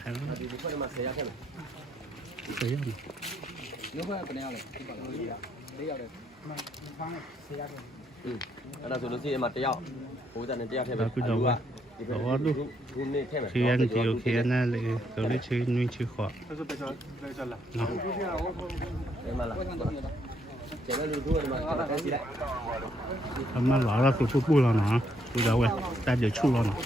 ထိုင်လို့ ဒီခွက်မှာ10ရောက်ခဲ့မယ် ဆေးရမယ် ရုပ်ခွဲဘယ်နေရောက်လဲဒီပါလား4ရောက်တယ်မှန်ပေါင်း10ရောက်တယ်အဲ့ဒါဆိုလို့ရှိရင်မှ1ယောက်ဟိုတဲ့1ယောက်ထည့်မယ်အခုကဒီနေ့ထည့်မယ် ခရန်တီโอเคနာလေဆိုလို့ချင်းနင်းချခွာ 这是白椒了。 နော် ဒီမှာလားကျန်တဲ့လူတို့ကဒီမှာတက်စီလိုက် အမလာတော့သူပူလာနော်သူတော့ဝဲတက်ကြချူလာနော်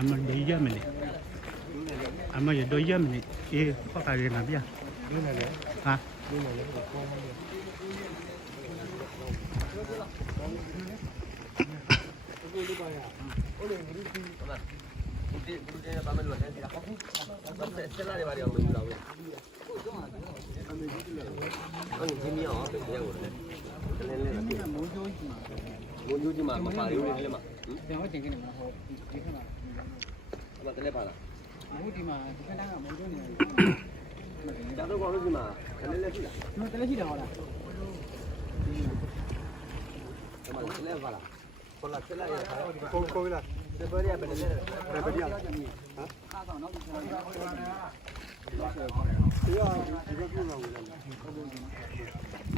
အမလေးရမနေအမရတော့ရမနေအေးဖခါရနာပြဟာဒီဘူးတဲ့ပါမလို့တက်စီလာဆက်လာတယ်ပါတော့မယူတော့ဘူးဟုတ်ဒီမီအောင်ပဲရဲကိုလည်းမိုးကြိုးကြီးမှာမပါရုံနဲ့လည်းမှာ ပြန်တော့တင်နေမှာဟောဒီခဏ အမတလည်းပါလား မိုးဒီမှာဒီခဏကမိုးကြိုးနေတယ် ဒါတော့ကောင်းလို့ဒီမှာခဏလေးရှိလား ဒီမှာတလည်းရှိတယ်ဟောလား ဒီမှာလည်းပါလားခေါ်လာဆက်လာရတာ 扣了， စပရီးပဲနဲ့ 白椒。 အားဆောင်တော့ဒီခဏ 谁要几个够了？我来。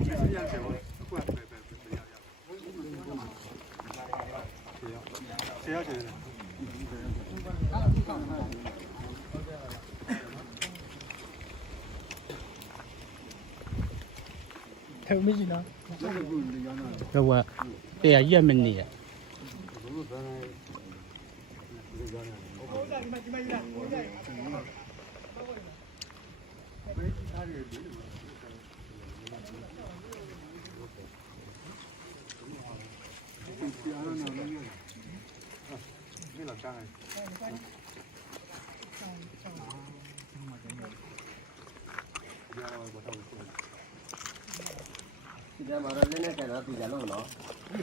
这样子我不要，谁要谁的？ ထဲမရှိနော် တော့ဝတရားရမနေရ 你老家还？ ဒီထဲမှာတော့နည်းနည်းကန်တော့ပြည်ကြလို့နော်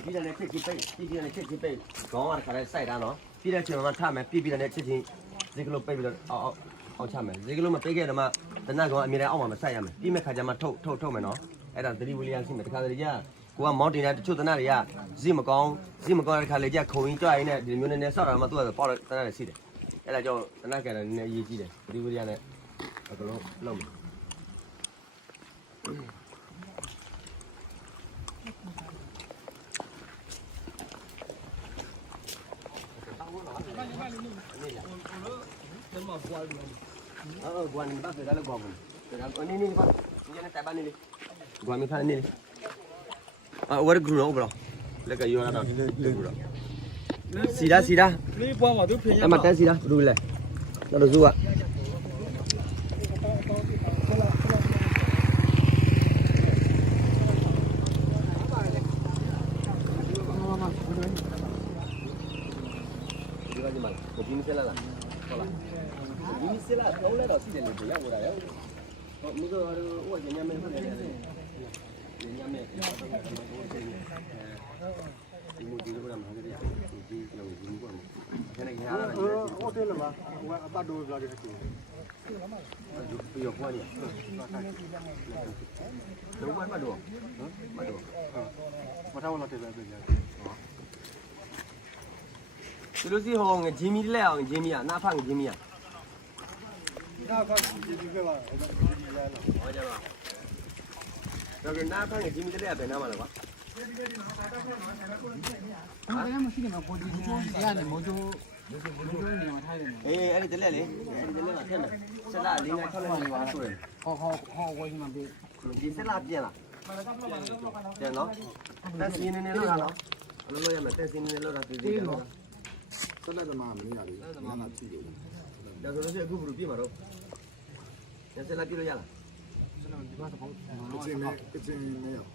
ပြည်တယ်နဲ့ချက်ချင်းပိတ်ပြည်တယ်နဲ့ချက်ချင်းပိတ်ခေါင်းကခါလေးစိုက်တာနော်ပြည်တဲ့ချိန်မှာထမယ်ပြည်တယ်နဲ့ချက်ချင်းဇေကလိုပိတ်ပြီးတော့အောင်ချမယ်ဇေကလိုမပိတ်ခဲ့တော့မှတနတ်ကောင်အမြဲတမ်းအောက်မှာမစိုက်ရမယ်ပြီးမဲ့ခါကျမှထုတ်မယ်နော်အဲ့ဒါသတိဝိလျာရှိမယ်တခါတလေကျကိုကမောင်းတင်တဲ့တချို့တနတ်တွေကဇိမကောင်းတဲ့ခါလေကျခုံရင်းကြွရင်းနဲ့ဒီမျိုးနဲ့ဆောက်တာမှသူကပေါက်တနတ်တွေရှိတယ်အဲ့ဒါကြောင့်တနတ်ကန်တယ်နည်းနည်းအရေးကြီးတယ်သတိဝိလျာနဲ့အကလုံးလုံးမယ်ကွာနေပါစေတယ်ကွာဘူးဒါကนี่ပါဒီနေ့တိုင်ပါနေလေကွာမထားနေလေဝရဂရုတော့ဘလောလက်ကယောနာတော့စီဒါလေးပွားမှာသူဖင်ရ အမတန်းစီဒါဘယ်လိုလဲတော့ဇူကဒီကဒီမှာဒီမစလာလားဟုတ်လားဒီစလာတော့လည်းတော့စီတယ်လို့ပြောရတာရောဟိုမျိုးတော့ဟိုညညမဲဖတ်နေတယ်ညညမဲဒီမိုဒီလိုကမှမဟုတ်ရဒီလိုဒီမျိုးကမှခဏခဏ我对了吧？我把多少的给。ပြရခွာနေတော့ဘာမှမတော့မတော့ 我看我老这边这边。ဒီလိုစီဟောငဂျင်းမီလက်အောင်ဂျင်းမီอ่ะနားဖငဂျင်းမီอ่ะ 那看这个吧，来了。 ဟောကြပါတော့ကနားဖငဂျင်းမီလက်ဘယ်နားမှာလဲကွာ ဘာလဲမရှိနေမှာပေါ်ဒီရတယ်မိုးကြိုးနေမှာထားတယ် အေးအဲ့ဒီလက်လေအဲ့ဒီလက်မှာထက်မယ်ဆက်လာ၄၅၆လက်နေပါဆိုရင် ဟောဝယ်မှာပြီ ဒီဆက်လာပြန်လားပြန်နော်တက်စီနေနေလို့လားနော်အလုပ်လုပ်ရမယ်တက်စီနေနေလို့လားဒီနော် ဆက်လက်သမားမင်းရတယ်ငါးကြည့်တယ် ဒါဆိုလို့ရှိရင်အခုဘယ်လိုပြမှာတော့ဆက်လာပြလို့ရလား ဒီမှာတော့ အချင်းနဲ့ရော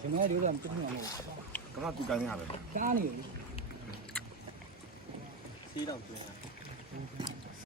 ကျွန်တော်တို့ကမသိဘူးနော် ကမတူကန်ရပဲ ရှားနေတယ် စီးတော့ပြန်